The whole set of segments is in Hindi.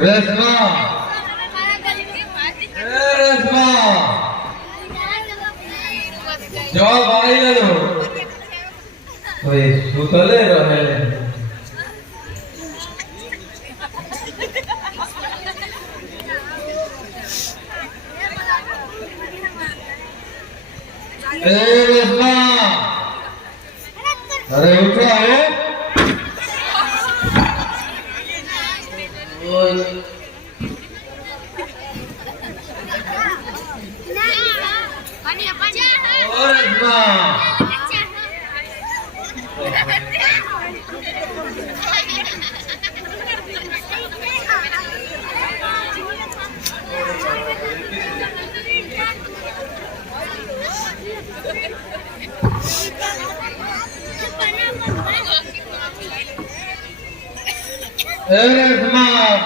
रेशमा रेशमा जवाब आई लो ओए सुतले रहे रेशमा अरे उठो आओ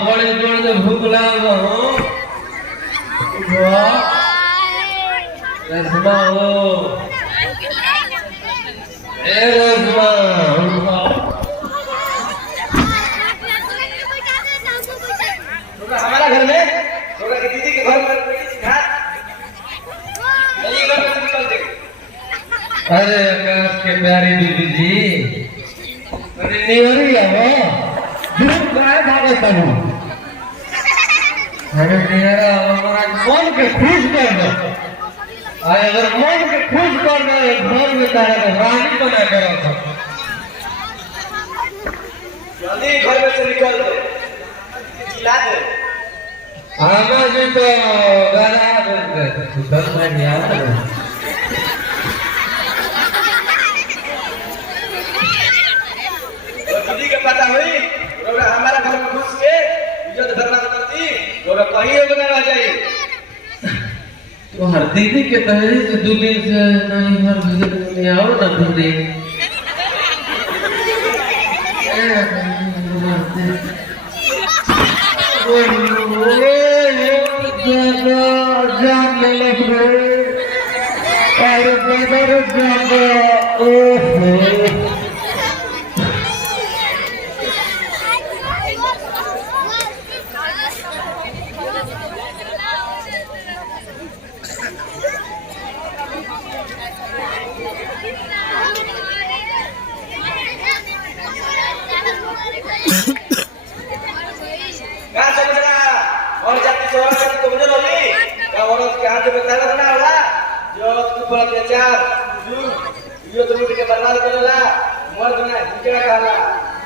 बड़े जोड़े भूख लगा हो रसमा हो रसमा हमारा घर में की दीदी के घर में अरे आकाश के प्यारी दीदी जी अरे नहीं है भागता हूँ अरे मेरा मन के खुश कर दो अगर मन के खुश कर दो घर में रानी बना कर जल्दी घर में से निकल दो चिल्ला दे आमा जी तो गाना सुधर में यार दीदी के पता हुई हमारा घर में घुस के इज्जत धरना करती और कहीं हो ना जाए तो हर दीदी के तहरी से 2 दिन से नहीं हर विजिट में आओ ना दीदी जान ले अरे बेदर जान ओहो बर्बाद करेला मर्द ना हिजड़ा कहला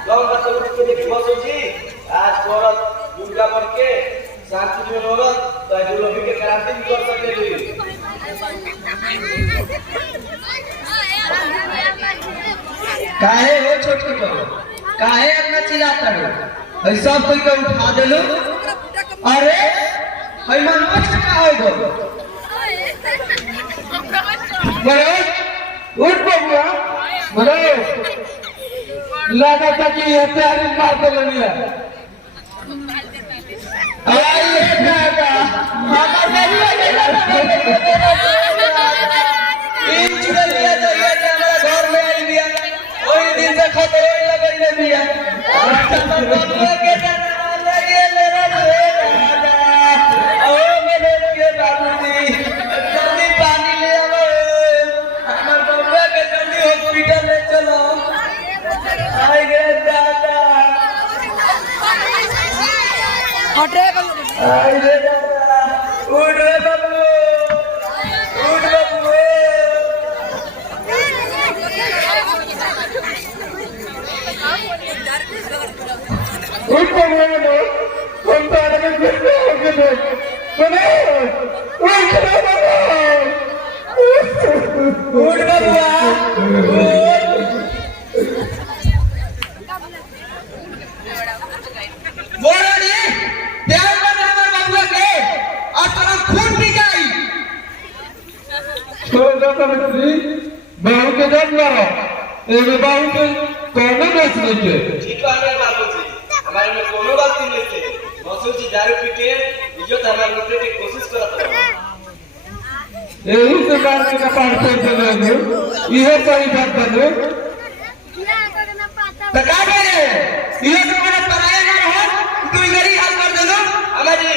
गांव में सब के देखी बसो जी आज औरत दुर्गा बन के शांति में औरत तो लोभी के क्रांति भी कर सकेली काहे हो छोटकी बहू काहे अपना चिल्लाता हो ऐ सब कोई को उठा देलो अरे हई मन नष्ट का हो गो बड़े उठ बबुआ बड़े लगा था कि ये प्यारी मार दे लिया आइए दादा माता मेरी इन चुरा लिया तो ये हमारा घर में आई लिया वही दिन से खतरे लगे ले लिया बबुआ के जाना लगे मेरा दादा ओ मेरे के बाबूजी जल्दी पानी ले आओ हॉस्पिटल ले चलो आई गए दादा हटे आई रे दादा उठ रे बाबू उठ बाबू उठ बाबू कौन सा आदमी फिर से हो गए बने उठ बाबू उठ बाबूआ बोरानी प्यार कर हमारे बाबूआ के और तेरा खून पी गई छोड़ दो मिस्त्री बाहू के जान मारो एमे बाहू के कोनो बेच नहीं के ठीक है बाबूजी हमारे में कोनो गलती नहीं थी जी दारू पी के इज्जत हमारे लूटने की कोशिश करत रहे। यही से बात के कपाड़ छोड़ दे लोगे ये सही बात बनो तो का करे ये तो मेरा पराया ना हो तू मेरी हाल कर दे दो अम्मा जी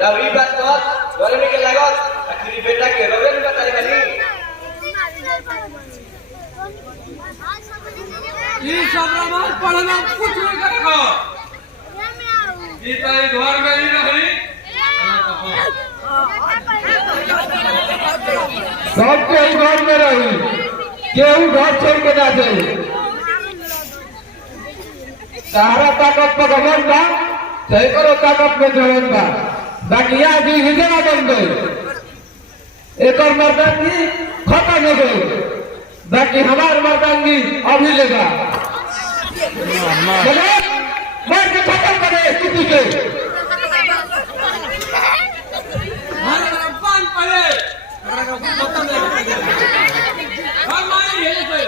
जब ये बात तो घरे में के लागत आखिरी बेटा के रोवे में बताई बनी ये सब रामायण पढ़ना कुछ नहीं करेगा ये तारी घर में ही रही सब केहू घर में रही केहू घर छोड़ के ना जाए सहारा ताकत पर गमन बा सही करो ताकत में जवन बा बाकी आज भी हिजरा बन गई एक और मर्दांगी खत्म हो गई बाकी हमार मर्दांगी अभी लेगा मर के खत्म करे किसी के पान पड़े खत्म नहीं हम मारे ये से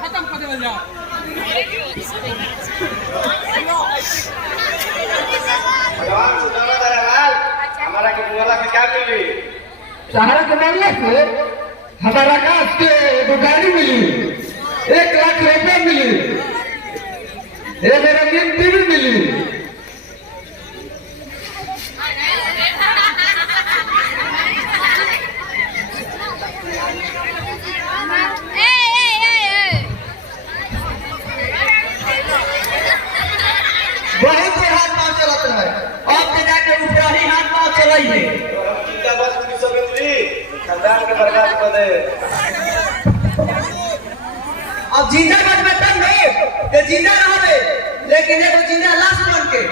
खत्म कर दे जाओ हमारा के बुआला के क्या मिली सहारा के मामले से हमारा काश के एगो गाड़ी मिली 1 लाख रुपए मिली एक रंगीन टीवी मिली बहुत से हाथ पाँव चलत है अब के जाके ऊपर ही हाथ पाँव चलाई है चिंता बस की सब मिली खानदान के बर्बाद कर दे अब जिंदा बच में तब नहीं ते जिंदा रहोगे लेकिन एगो जिंदा लाश बन के